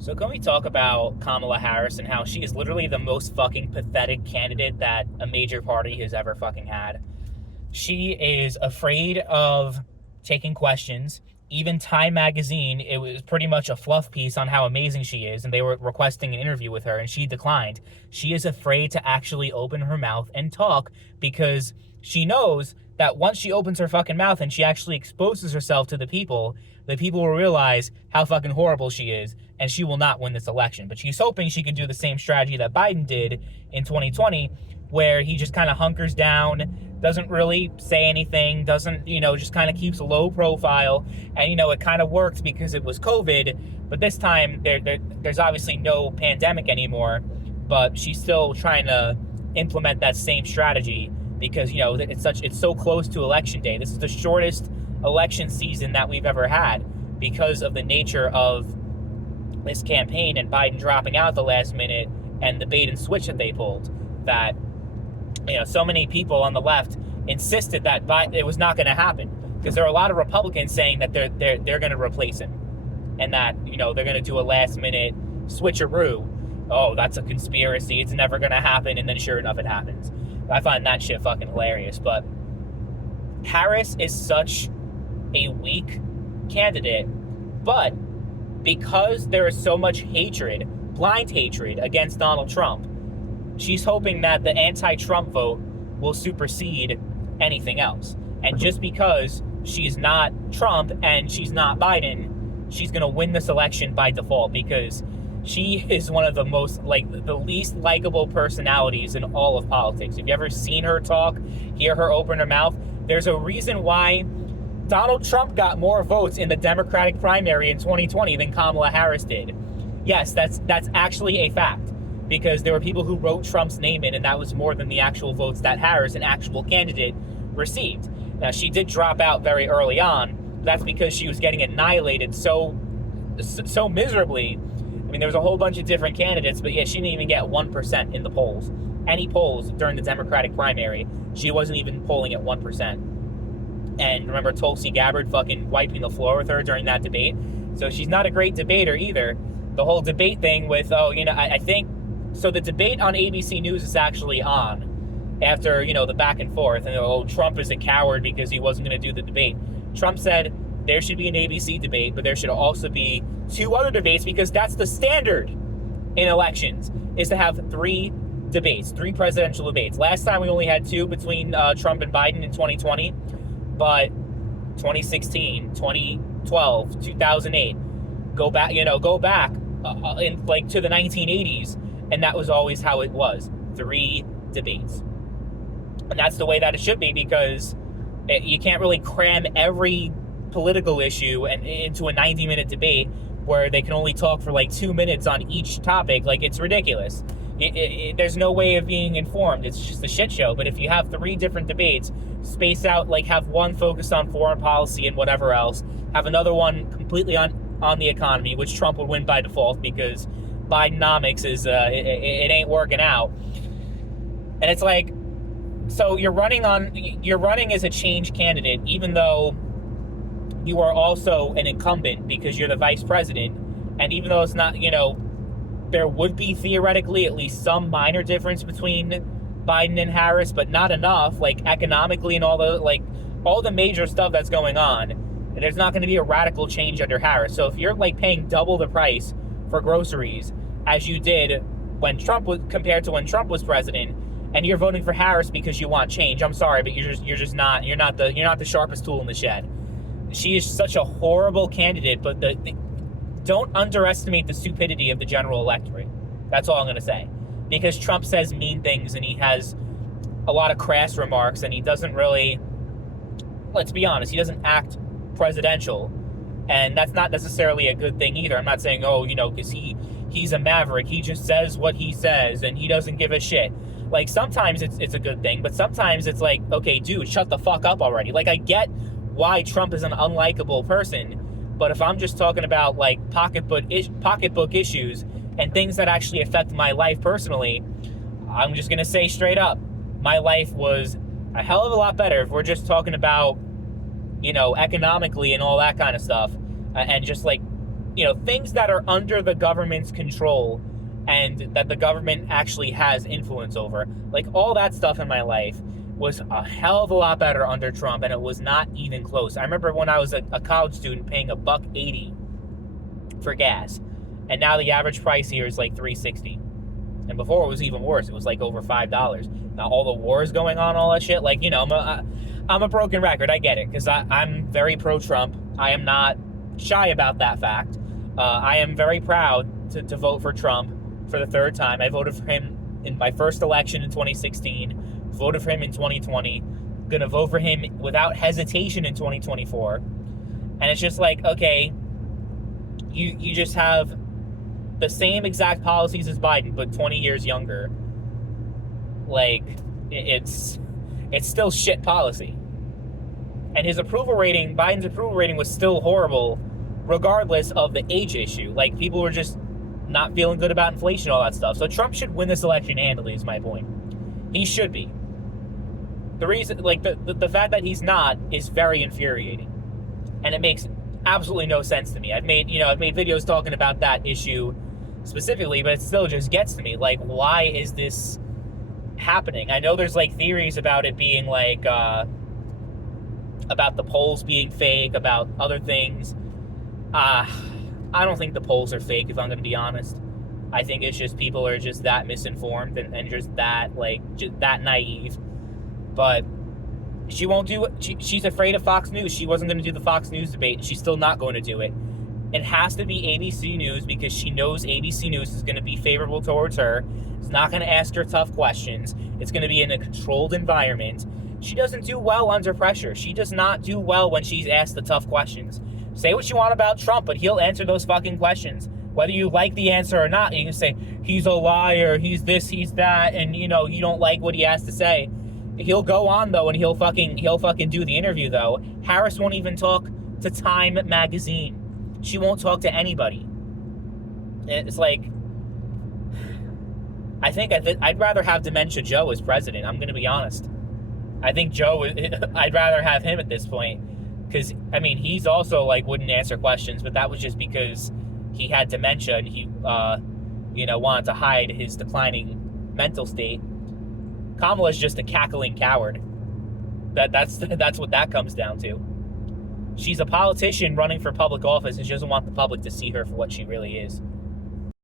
So can we talk about Kamala Harris and how she is literally the most fucking pathetic candidate that a major party has ever fucking had? She is afraid of taking questions. Even Time magazine, it was pretty much a fluff piece on how amazing she is, and they were requesting an interview with her, and she declined. She is afraid to actually open her mouth and talk because she knows that once she opens her fucking mouth and she actually exposes herself to the people will realize how fucking horrible she is, and she will not win this election. But she's hoping she can do the same strategy that Biden did in 2020, where he just kind of hunkers down, doesn't really say anything, doesn't, just kind of keeps a low profile. And, it kind of worked because it was COVID, but this time there's obviously no pandemic anymore, but she's still trying to implement that same strategy because, it's so close to election day. This is the shortest election season that we've ever had because of the nature of this campaign and Biden dropping out at the last minute and the bait and switch that they pulled. That so many people on the left insisted that it was not going to happen because there are a lot of Republicans saying that they're going to replace him and that they're going to do a last minute switcheroo. Oh, that's a conspiracy. It's never going to happen, and then sure enough, it happens. I find that shit fucking hilarious. But Harris is such a weak candidate, but because there is so much hatred, blind hatred against Donald Trump, she's hoping that the anti-Trump vote will supersede anything else. And just because she's not Trump and she's not Biden, she's going to win this election by default because she is one of the most, the least likable personalities in all of politics. If you ever seen her talk, hear her open her mouth, there's a reason why Donald Trump got more votes in the Democratic primary in 2020 than Kamala Harris did. Yes, that's actually a fact. Because there were people who wrote Trump's name in, and that was more than the actual votes that Harris, an actual candidate, received. Now, she did drop out very early on. But that's because she was getting annihilated so miserably. I mean, there was a whole bunch of different candidates, but yeah, she didn't even get 1% in the polls. Any polls during the Democratic primary, she wasn't even polling at 1%. And remember Tulsi Gabbard fucking wiping the floor with her during that debate? So she's not a great debater either. The whole debate thing with, I think... So the debate on ABC News is actually on after, the back and forth. And, Trump is a coward because he wasn't going to do the debate. Trump said there should be an ABC debate, but there should also be 2 other debates because that's the standard in elections, is to have 3 debates, 3 presidential debates. Last time we only had 2 between Trump and Biden in 2020, but 2016, 2012, 2008, go back in to the 1980s. And that was always how it was. 3 debates. And that's the way that it should be because you can't really cram every political issue into a 90-minute debate where they can only talk for 2 minutes on each topic. It's ridiculous. There's no way of being informed. It's just a shit show. But if you have 3 different debates, space out, have one focused on foreign policy and whatever else, have another one completely on the economy, which Trump would win by default because Bidenomics is it ain't working out. And it's so you're running as a change candidate, even though you are also an incumbent because you're the vice president. And even though it's not, there would be theoretically at least some minor difference between Biden and Harris, but not enough, economically and all the major stuff that's going on. And there's not going to be a radical change under Harris. So if you're paying double the price for groceries as you did compared to when Trump was president, and you're voting for Harris because you want change, I'm sorry, but you're not the sharpest tool in the shed. She is such a horrible candidate, but don't underestimate the stupidity of the general electorate. That's all I'm going to say. Because Trump says mean things and he has a lot of crass remarks and he doesn't really, let's be honest, he doesn't act presidential. And that's not necessarily a good thing either. I'm not saying, because he's a maverick. He just says what he says and he doesn't give a shit. Sometimes it's a good thing, but sometimes it's okay, dude, shut the fuck up already. I get why Trump is an unlikable person, but if I'm just talking about pocketbook issues and things that actually affect my life personally, I'm just going to say straight up, my life was a hell of a lot better if we're just talking about economically and all that kind of stuff, and just things that are under the government's control and that the government actually has influence over. Like, all that stuff in my life was a hell of a lot better under Trump, and it was not even close. I remember when I was a college student paying $1.80 for gas, and now the average price here is like $3.60. And before it was even worse. It was like over $5. Now all the wars going on, all that shit. Like, I'm a broken record. I get it, because I'm very pro-Trump. I am not shy about that fact. I am very proud to vote for Trump for the third time. I voted for him in my first election in 2016. Voted for him in 2020. Gonna vote for him without hesitation in 2024. And it's just like, okay, you just have the same exact policies as Biden, but 20 years younger. Like, it's still shit policy. And his approval rating, Biden's approval rating, was still horrible, regardless of the age issue. Like, people were just not feeling good about inflation, all that stuff. So Trump should win this election handily, is my point. He should be. The reason, like, the fact that he's not is very infuriating. And it makes absolutely no sense to me. I've made videos talking about that issue specifically, but it still just gets to me. Like, why is this happening? I know there's like theories about it being like about the polls being fake, about other things. I don't think the polls are fake, if I'm going to be honest. I think it's just people are just that misinformed and just that that naive. But she won't do it. She's afraid of Fox News. She wasn't going to do the Fox News debate. She's still not going to do it. It has to be ABC News, because she knows ABC News is going to be favorable towards her. It's not going to ask her tough questions. It's going to be in a controlled environment. She doesn't do well under pressure. She does not do well when she's asked the tough questions. Say what you want about Trump, but he'll answer those fucking questions. Whether you like the answer or not, you can say, he's a liar, he's this, he's that, and you don't like what he has to say. He'll go on, though, and he'll fucking do the interview, though. Harris won't even talk to Time magazine. She won't talk to anybody. It's like, I think I'd rather have Dementia Joe as president. I'm going to be honest. I think Joe, I'd rather have him at this point. Because, I mean, he's also, like, wouldn't answer questions, but that was just because he had dementia and he, wanted to hide his declining mental state. Kamala's just a cackling coward. That's what that comes down to. She's a politician running for public office, and she doesn't want the public to see her for what she really is.